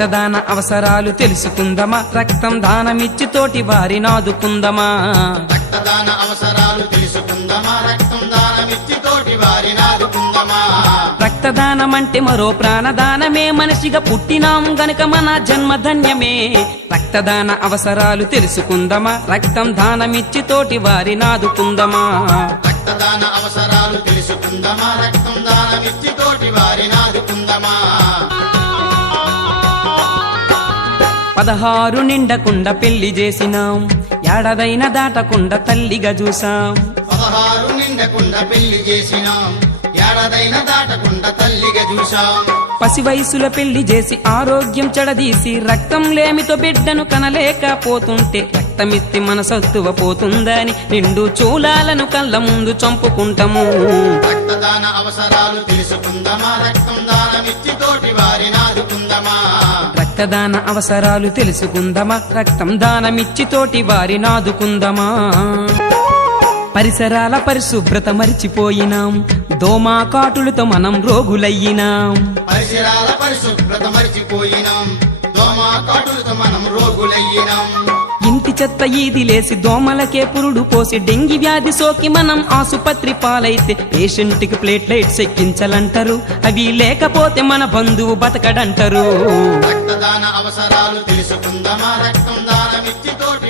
రక్తదాన అవసరాలు తెలుసుకుందమా, రక్తం దానమిచ్చి తోటి వారిని ఆదుకుందమా. రక్తదాన అవసరాలు తెలుసుకుందమా, రక్తం దానమిచ్చి తోటి వారిని ఆదుకుందమా. రక్తదానం అంటే మరో ప్రాణదానమే, మనిషిగా పుట్టినాం గనుక మన జన్మ ధన్యమే. రక్తదాన అవసరాలు తెలుసుకుందమా, రక్తం దానమిచ్చి తోటి వారిని ఆదుకుందమా. రక్తదాన అవసరాలు తెలుసుకుందమా, రక్తం దానమిచ్చి తోటి వారిని ఆదుకుందమా. 16 నిండకుండా పెళ్లి చేసినాం, ఏడాదైన దాటకుండా తల్లిగా చూసాం. 16 నిండకుండా పెళ్లి చేసినాం, ఏడాదైన దాటకుండా తల్లిగా చూసాం. పసి వయసులో పెళ్లి చేసి ఆరోగ్యం చెడదీసి రక్తం లేమితో బిడ్డను కనలేకపోతుంటే, రక్తమిస్తే మన సత్తువ పోతుందని నిండు చూలాలను కళ్ళ ముందు చంపుకుంటాము. రక్తదాన అవసరాలు తెలుసుకుందమా, రక్తం దానమిచ్చి తోటి వారిని ఆదుకుందమా. రక్తదాన అవసరాలు తెలుసుకుందమా, రక్తం దానమిచ్చి తోటి వారిని ఆదుకుందమా. పరిసరాల పరిశుభ్రత మరిచిపోయినాం, దోమా కాటులతో మనం రోగులయ్యినాం. పరిసరాల పరిశుభ్రత మరిచిపోయినాం, దోమా కాటులతో మనం రోగులయ్యినాం. ఇంటి చెత్త ఈది లేసి దోమలకే పురుడు పోసి డెంగీ వ్యాధి సోకి మనం ఆసుపత్రి పాలైతే పేషెంట్ కి ప్లేట్లెట్స్ ఎక్కించాలంటారు, అవి లేకపోతే మన బంధువు బతకడంటారు. రక్తదాన అవసరాలు తెలుసుకుందమా, రక్తం దానమిచ్చి తోటి